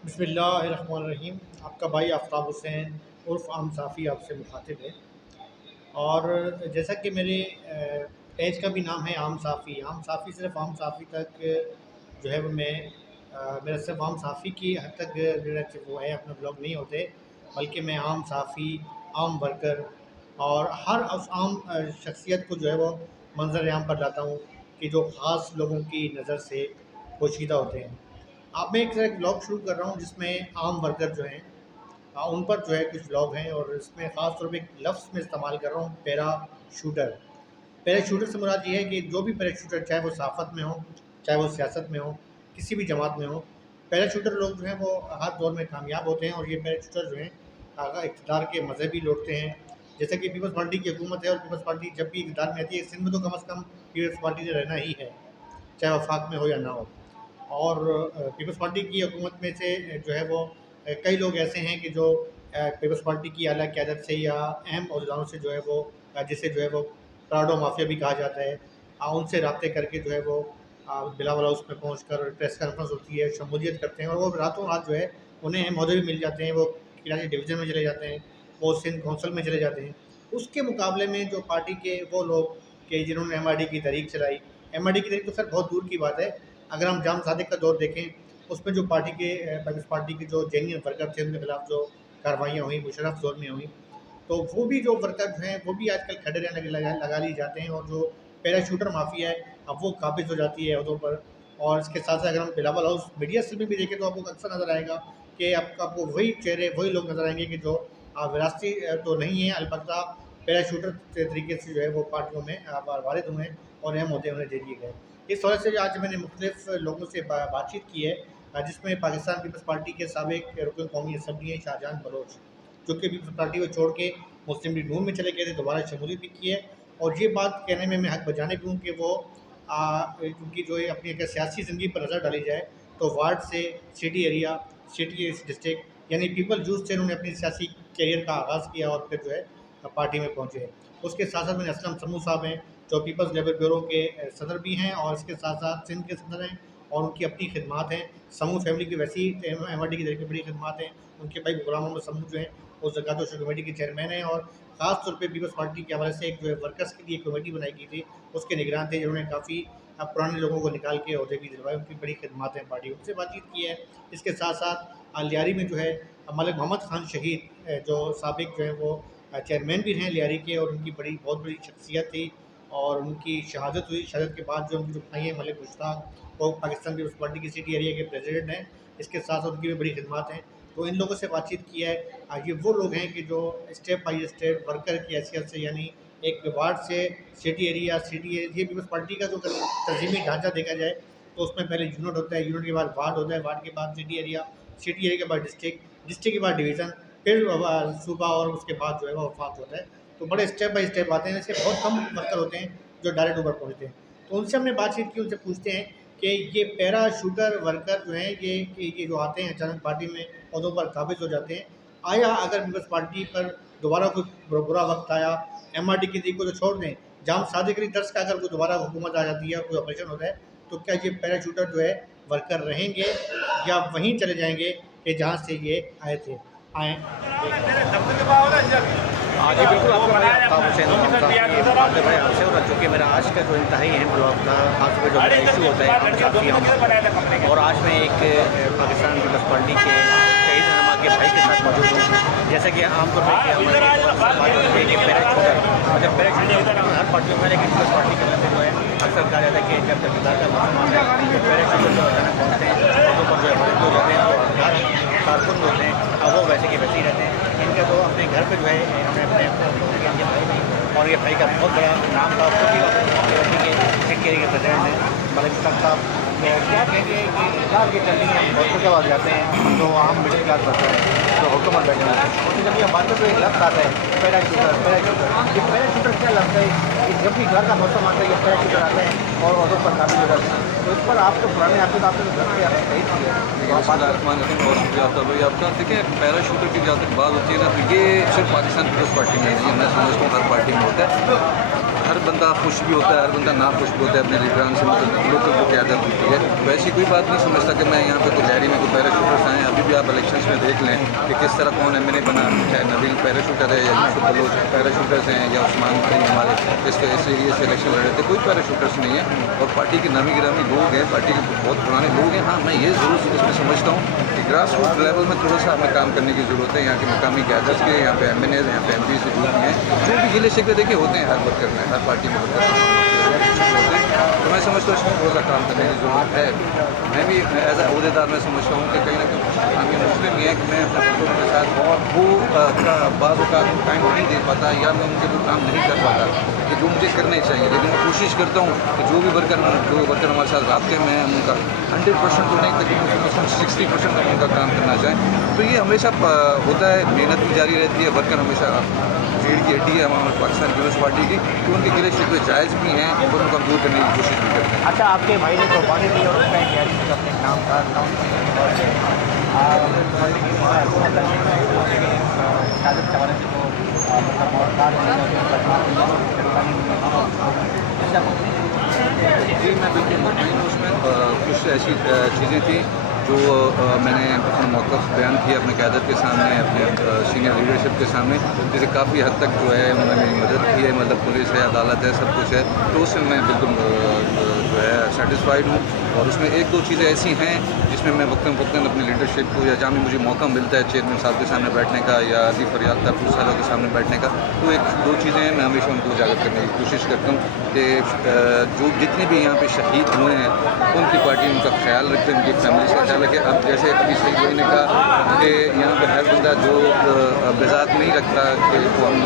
बिस्मिल्लाहिर्रहमानिर्रहीम। आपका भाई आफ्ताब हुसैन उर्फ़ आम साफ़ी आपसे मुखातिब है। और जैसा कि मेरे पेज का भी नाम है आम साफ़ी। आम साफ़ी सिर्फ़ आम साफ़ी तक जो है वो मेरा सिर्फ़ आम साफ़ी की हद तक मेरा वो है, अपना ब्लॉग नहीं होते, बल्कि मैं आम साफ़ी, आम वर्कर और हर उस आम शख्सियत को जो है वो मंज़र-ए-आम पर लाता हूँ कि जो ख़ास लोगों की नज़र से पोशीदा होते हैं। अब मैं एक ब्लॉग शुरू कर रहा हूँ जिसमें आम वर्कर जो हैं, उन पर जो है कुछ व्लॉग हैं, और इसमें ख़ास तौर पे एक लफ्ज़ मैं इस्तेमाल कर रहा हूँ, पैराशूटर। पैराशूटर से मुराद ये है कि जो भी पैराशूटर, चाहे वो सहाफ़त में हो, चाहे वो सियासत में हो, किसी भी जमात में हो, पैराशूटर लोग जो हैं वो हर दौर में कामयाब होते हैं। और ये पैराशूटर जो हैं इक़्तिदार के मज़े भी लौटते हैं। जैसे कि पीपल्स पार्टी की हुकूमत है, और पीपल्स पार्टी जब भी इक़्तिदार में आती है, सिंध में तो कम अज़ कम पीपल्स पार्टी ने रहना ही है, चाहे वफाक में हो या ना हो। और पीपल्स पार्टी की हुकूमत में से जो है वो कई लोग ऐसे हैं कि जो पीपल्स पार्टी की आला क़यादत से या अहम ओहदेदारों से जो है वो जिसे जो है वो प्राडो माफिया भी कहा जाता है, उनसे रब्ते करके जो है वो बिलावल हाउस में पहुँच कर प्रेस कॉन्फ्रेंस होती है, शमूलियत करते हैं, और वो रातों रात जो है उन्हें अहम ओहदे भी मिल जाते हैं। वो कराची डिवीज़न में चले जाते हैं, वो सिंध कौंसल में चले जाते हैं। उसके मुकाबले में जो पार्टी के वो लोग कि जिन्होंने एमआईडी की तहरीक चलाई, एमआईडी की तहरीक तो खैर बहुत दूर की बात है। अगर हम जाम सादिक का दौर देखें, उसमें जो पार्टी के पीपल्स पार्टी के जो जेन्युइन वर्कर थे, उनके खिलाफ जो कार्रवाइयाँ हुई, मुशर्रफ दौर में हुई, तो वो भी जो वर्कर जो हैं वो भी आजकल खड़े रहने लगा लिए जाते हैं। और जो पैराशूटर माफिया है, अब वो काबिज़ हो जाती है अहदों पर। और इसके साथ साथ अगर हम बिलावल हाउस मीडिया सेल में भी देखें, तो आपको अक्सर नज़र आएगा कि आपको वही चेहरे, वही लोग नज़र आएंगे कि जो विरासती तो नहीं है, अलबत्ता पैराशूटर तरीके से जो है वो पार्टियों में वारिद हुए हैं और अहम ओहदे उन्हें दे दिए गए। इस वजह से आज मैंने मुख्तलिफ लोगों से बातचीत की है, जिसमें पाकिस्तान पीपल्स पार्टी के साबिक रुकन कौमी असम्बली हैं शाहजहां बलोच, जो कि पीपल्स पार्टी को छोड़ के मुस्लिम लीग नून में चले गए थे, दोबारा शमूलियत भी की है। और ये बात कहने में मैं हक बजाने भी हूँ कि वो उनकी जो है अपनी अगर सियासी ज़िंदगी पर नज़र डाली जाए, तो वार्ड से सिटी एरिया, सिटी डिस्ट्रिक्ट, यानी पीपल जूस से उन्होंने अपनी सियासी करियर का आगाज़ किया और फिर जो है पार्टी में पहुँचे। उसके साथ साथ मैंने असलम समू साहब हैं, जो पीपल्स लेबर ब्यूरो के सदर भी हैं, और इसके साथ साथ सिंध के सदर हैं, और उनकी अपनी खिदमात हैं। समू फैमिली की वैसी एमआरडी की तरीके बड़ी खिदमात हैं। उनके भाई गुलाम मोहम्मद समू जो हैं वो ज़कात व शुक्र कमेटी के चेयरमैन हैं, और ख़ास तौर पे पीपल्स पार्टी के हवाले से एक जो है वर्कर्स के लिए कमेटी बनाई गई थी, उसके निगरान थे, जिन्होंने काफ़ी पुराने लोगों को निकाल के ओहदे भी दिलवाए। उनकी बड़ी खिदमात हैं, पार्टी उनसे बातचीत की है। इसके साथ साथ लियारी में जो है मलिक मोहम्मद खान शहीद, जो साबिक जो है वो चेयरमैन भी हैं लियारी के, और उनकी बहुत बड़ी शख्सियत थी। और उनकी शहादत हुई, शहादत के बाद जो उनकी जो भाई हैं मलिक मुश्ताक, वो पाकिस्तान पीपल्स पार्टी की सिटी एरिया के प्रेसिडेंट हैं। इसके साथ साथ उनकी भी बड़ी खिदमात हैं। तो इन लोगों से बातचीत की है। ये वो लोग हैं कि जो स्टेप बाई स्टेप वर्कर की हैसियत से, यानी एक वार्ड से सिटी ये पीपल्स पार्टी का जो तंजीमी ढांचा देखा जाए, तो उसमें पहले यूनिट होता है, यूनिट के बाद वार्ड होता है, वार्ड के बाद सिटी एरिया के बाद डिस्ट्रिक्ट के बाद डिवीज़न, फिर सूबा, और उसके बाद जो है वो वफाक होता है। तो बड़े स्टेप बाय स्टेप आते हैं। ऐसे बहुत कम वर्कर होते हैं जो डायरेक्ट ऊपर पहुँचते हैं। तो उनसे हमने बातचीत की, उनसे पूछते हैं कि ये पैराशूटर वर्कर जो हैं, ये जो आते हैं अचानक पार्टी में ओहदों पर काबिज़ हो जाते हैं, आया अगर पीपल्स पार्टी पर दोबारा कोई बुरा वक्त आया, एमआरडी की तरीक को तो छोड़ दें, जाम सादिक अली दर्स का अगर कोई दोबारा हुकूमत आ जाती है, कोई ऑपरेशन होता है, तो क्या ये पैराशूटर जो है वर्कर रहेंगे, या वहीं चले जाएंगे कि जहाँ से ये आए थे? आएँ हाँ जी, बिल्कुल आपका भाई आफ्ताब हुसैन बात भाई आपसे, और चूँकि मेरा आज का जो इंतहाई अहम ब्लॉग था, खास तौर पर जो इशू होता है काफ़ी, और आज मैं एक पाकिस्तान पीपल्स पार्टी के शहीद रहनुमा के भाई के साथ मौजूद हूँ। जैसा कि आमतौर पर पैराशूटर हर पार्टियों में, लेकिन पीपल्स पार्टी की तरफ से जो है अक्सर कहा जाता है कि जब इक़्तिदार का मौसम आता है तो पैराशूटर जो अचानक पहुँचते हैं, उनको पर जो है वारिद हो जाते हैं, और हर कारकुन होते हैं वो वैसे के वैसे ही रहते हैं। इनका तो अपने घर पे जो है हमने अपने ये भाई नहीं, और ये भाई का बहुत बड़ा नाम था, खुद ही के सिटी के प्रेसिडेंट हैं मलिक मुश्ताक साहब। तो क्या कहेंगे कि इधर की जल्दी हम डॉक्टर के पास जाते हैं, तो हम मिडिल क्लास बच्चे हैं जो हुकूमत बैठे हैं, उसकी जब हम बात करते हैं, एक लफ्ज़ आता है पैराशूटर। ये पैराशूटर क्या लफ्ज़ है कि जब भी घर का मौसम आता है, ये पैराशूटर आते हैं और ऑटो पर काबिज हो जाते हैं। तो इस पर आप तो पुराने आपके तो आपने घर पे आपने सही किया, बहुत शुक्रिया आफ्ताब भाई आपका। देखिए, पैराशूटर की जहाँ तक बात होती है ना, तो ये सिर्फ पाकिस्तान पीपल्स पार्टी में है, मैं समझता हूँ हर पार्टी में होता है। हर बंदा खुश भी होता है, हर बंदा ना खुश भी होता है अपने लीडरान से, मतलब लोकल को क्या होती है। वैसी कोई बात नहीं समझता कि मैं यहाँ पे तो लहरी में कोई पैराशूटर्स आए, अभी भी भी आप इलेक्शंस में देख लें कि किस तरह कौन MNA बना, चाहे नबील पैराशूटर है या यूसुफ बलोच पैराशूटर्स हैं या उस्मान भाई हमारे इस एरिए से इलेक्शन लड़े थे, कोई पैराशूटर्स नहीं है और पार्टी के नामी गिरामी लोग हैं, पार्टी के बहुत पुराने लोग हैं। हाँ, मैं ये ज़रूर इसमें समझता हूँ कि ग्रास रूट लेवल में थोड़ा सा हमें काम करने की ज़रूरत है। यहाँ के मुकामी कैडर्स के, यहाँ पे MNAs, यहाँ पे MPs के ग्रुप हैं, जो भी गिले शिकवे देखे होते हैं हर वर्कर में, हर पार्टी में वर्कर में, तो मैं समझता हूँ इसमें थोड़ा सा काम करने की ज़रूरत है। मैं भी एज ए अहदेदार मैं समझता हूँ कि कहीं ना कहीं हम ये मुश्किल ये है कि मैं अपने बच्चों के साथ वो बाज़ का टाइम नहीं दे पाता या मैं उनके वो काम नहीं कर पाता कि जो मुझे करने चाहिए, लेकिन मैं कोशिश करता हूँ कि जो वर्कर हमारे साथ राब्ते में हैं उनका 100% तो नहीं, तकरीबन 60% हम उनका काम करना चाहें। तो ये हमेशा होता है, मेहनत भी जारी रहती है, वर्कर हमेशा रीढ़ की हड्डी है हमारे पाकिस्तान कम्युनिस्ट पार्टी की, तो उनके गिले शिकवे जायज़ भी हैं और उनको हम दूर करने की कोशिश भी करते हैं। अच्छा, आपके भाई ने कुर्बानी दी और उसका एक अपने नाम का जी, मैं बिल्कुल मुतमईन हूँ उसमें। कुछ ऐसी चीज़ें थी जो मैंने अपना मौक़िफ़ बयान किया अपने क़यादत के सामने, अपने सीनियर लीडरशिप के सामने, जिसे काफ़ी हद तक जो है उन्होंने मेरी मदद की है, मतलब पुलिस है, अदालत है, सब कुछ है, तो उससे मैं बिल्कुल जो है सेटिस्फाइड हूँ। और उसमें एक दो चीज़ें ऐसी हैं जिसमें मैं वक्तन अपनी लीडरशिप को, या जहाँ भी मुझे मौका मिलता है चेयरमैन साहब के सामने बैठने का या अली फरियाद का पुलिस वालों के सामने बैठने का, तो एक दो चीज़ें हैं मैं हमेशा उनको उजागर करने की कोशिश करता हूँ कि जो जितने भी यहाँ पे शहीद हुए हैं उनकी पार्टी उनका ख्याल रखते हैं, उनकी फैमिली का ख्याल रखे। अब जैसे अभी सही भाई ने कहा कि यहाँ पे हर बंदा जो बेज़ात नहीं रखता कि वो हम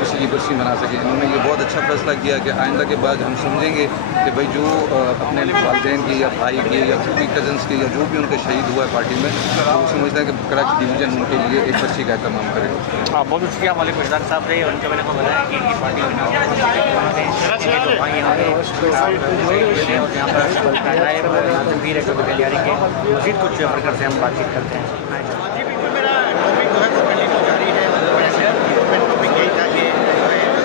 किसी की बरसी मना सके, इन्होंने ये बहुत अच्छा फैसला किया कि आइंदा के बाद हम समझेंगे कि भाई जो अपने वालिदैन की या भाई की या अपनी कज़न्स की या जो भी उनका शहीद हुआ है पार्टी में, तो वो समझता है कि कराची डिवीज़न उनके लिए एक बरसी का एहतमाम करेगा। हाँ, बहुत शुक्रिया मलिक मिर्ज़ा साहब रहे, उनके मैंने को बताया कि इनकी पार्टी और यहाँ पर वीर है तैयारी के मज़ीद कुछ वर्कर से हम बातचीत करते हैं। जी बिल्कुल, मेरा टॉपिक जो है वो कंटिन्यू जारी है। मैं टॉपिक यही था कि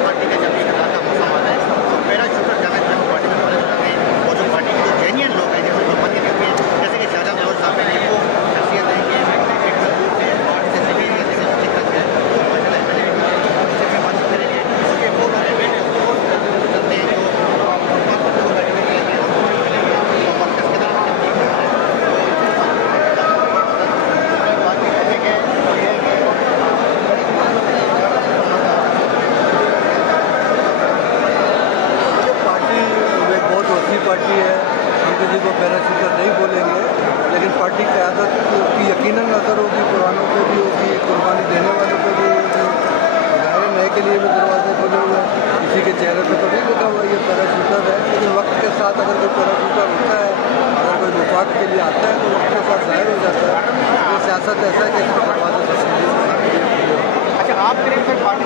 पार्टी का जब इकरार का मौसम आता है तो मेरा शुक्र जाना जो पार्टी में हमारे होते हैं और जो पार्टी के जो जेन्युइन लोग हैं, जैसे मोहम्मद के भी हैं, जैसे कि शाहजहां बलोच साहब हैं, वो शख्सियत है कि एक मजबूत है और जैसे कि शिक्षक है तो माशाल्लाह मैंने उनसे भी बात करेंगे क्योंकि वो लोग बेटे वो चलते हैं पार्टी है, हम किसी को पैराशूटर नहीं बोलेंगे, लेकिन पार्टी की आदत की यकीनन नज़र होगी, पुरानों पे भी होगी, कुर्बानी देने वालों पे भी होगी, और नए के लिए भी दरवाजे खुले हुए हैं। किसी के चेहरे पे तो नहीं लिखा हुआ ये पैराशूटर है, लेकिन वक्त के साथ अगर कोई पैराशूटर होता है, अगर कोई मुफाद के लिए आता है तो वक्त के साथ ज़ाहिर हो जाता है। ये सियासत ऐसा है कि इसमें दरवाजे से अच्छा, आप पार्टी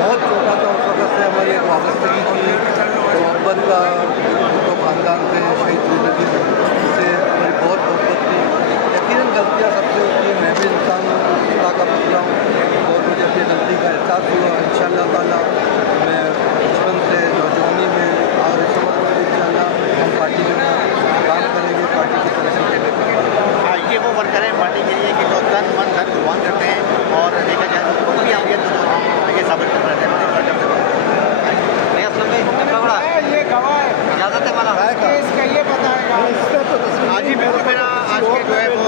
बहुत छोटा था उस वक्त से हमारी एक वाबस्तगी थी, तो अब्बर का तो ख़ानदान से शहीद ज़िंदगी से हमारी बहुत मोहब्बत थी। यकीनन गलतियाँ सबसे होती हैं, मैं भी इंसान हूँ, खुदा का पुतला हूँ और मुझे अपनी गलती का एहसास हुआ। इंशाअल्लाह ताला मैं बचपन से नौजवानी में और इस वक्त में इंशाअल्लाह हम पार्टी में काम करेंगे, पार्टी की तरफ से। हाँ, ये वो वर्कर हैं पार्टी के लिए कि जो तन मन धन कुर्बान करते हैं और देखा जाए तो खुद भी अहमियत तो ये साबित कर रहे हैं। इजाज़त है वाला इसका ये बताएगा आज ही बिल्कुल मेरा आज के जो है वो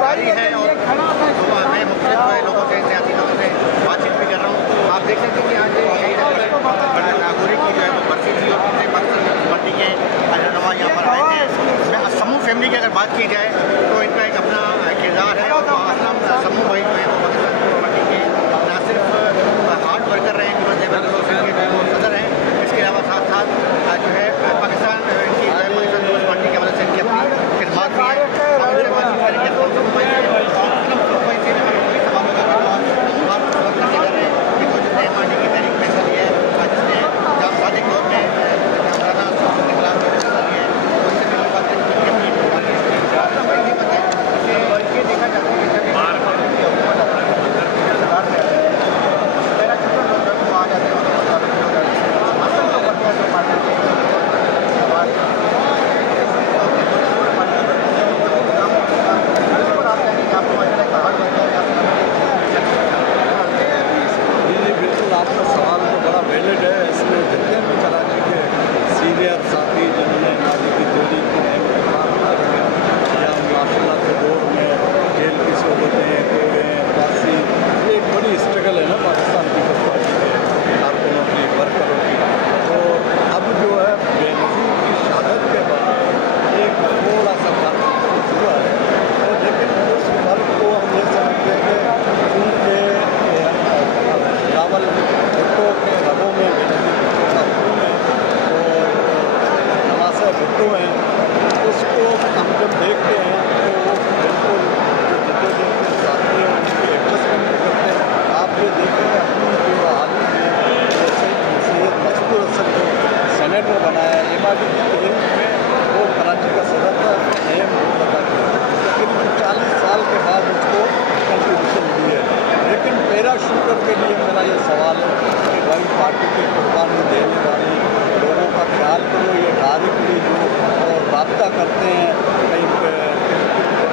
जारी है और मैं मुख्तलिफ जो है लोगों से सियासी लोगों से बातचीत भी कर रहा हूँ। आप देख सकते हैं कि आज शहीद नागौरी की जो है वो बरसी थी और पूरे पार्टी के रहनुमा यहाँ पर आए थे। मैं समूह फैमिली की अगर बात की जाए तो इनका एक अपना किरदार है और असलम समूह भाई जो है वो पाकिस्तान पार्टी के ना सिर्फ हार्ड वर्कर रहे हैं के जो वो सदर हैं, इसके अलावा साथ साथ जो है पाकिस्तान की पाकिस्तान पार्टी की वजह से इनकी अपनी खिदमत भी है। पार्टी की एम्स में वो कराची का सदर था, एम पता किया, लेकिन 40 साल के बाद उसको कंट्रीब्यूशन दी है। लेकिन पैराशूटर के लिए मेरा ये सवाल है कि भाई पार्टी की कुर्बानी देने वाले लोगों का ख्याल करो। ये डायरेक्टली जो रब्ता करते हैं कहीं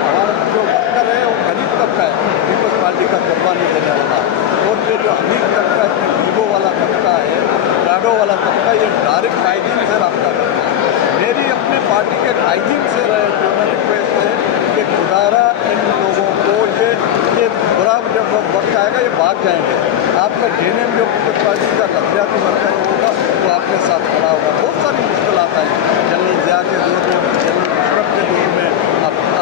हमारा जो वर्कर है वो गरीब तबका है, पीपल्स पार्टी का कुर्बानी देने वाला, और ये जो अमीर तबका है, वीवो वाला तबका है, प्राडो वाला तबका, ये डायरेक्ट कायदीन से रब्ता करता है। मेरी अपने पार्टी के कायदीन से रिक्वेस्ट है कि खुदारा इन लोगों को ये बुरा जब वक्त आएगा ये भाग जाएंगे। आपका जेने में जो पीपल्स पार्टी का नफरियाती वर्कर होगा वो आपके साथ खड़ा होगा। बहुत सारी मुश्किलात आई जनरल ज़िया के दौर में, जनरल मुशर्रफ के दौर में,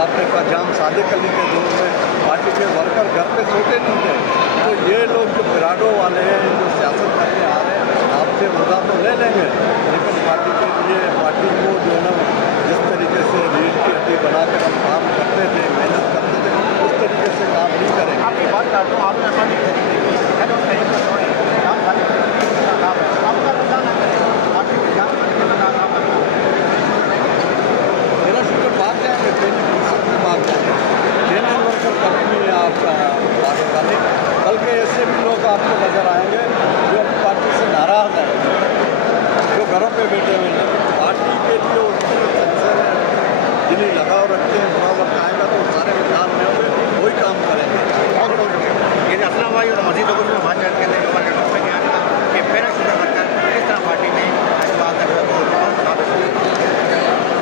आपने जाम सादिक अली के दौर में पार्टी के वर्कर घर पे सोते नहीं थे। तो ये लोग जो पिराडो वाले हैं जो सियासत करने आ रहे हैं आपसे मुद्दा तो ले लेंगे, लेकिन पार्टी के लिए पार्टी को जो है ना जिस तरीके से रीढ़ की हड्डी बनाकर हम काम करते थे, मेहनत करते थे, उस तरीके से काम नहीं करेंगे। आपकी बात करता हूँ, आपने अपनी मेरा शुक्र भाग जाएंगे, ट्रेनिंग फीसद में भाग जाएंगे। जेनरल वर्कर कभी नहीं आपका आगे वाले, बल्कि ऐसे भी लोग आपको नज़र आएंगे जो पार्टी से नाराज़ हैं, जो घरों पे बैठे हुए हैं, पार्टी के लिए उसकी जिन्हें लगाव रखते हैं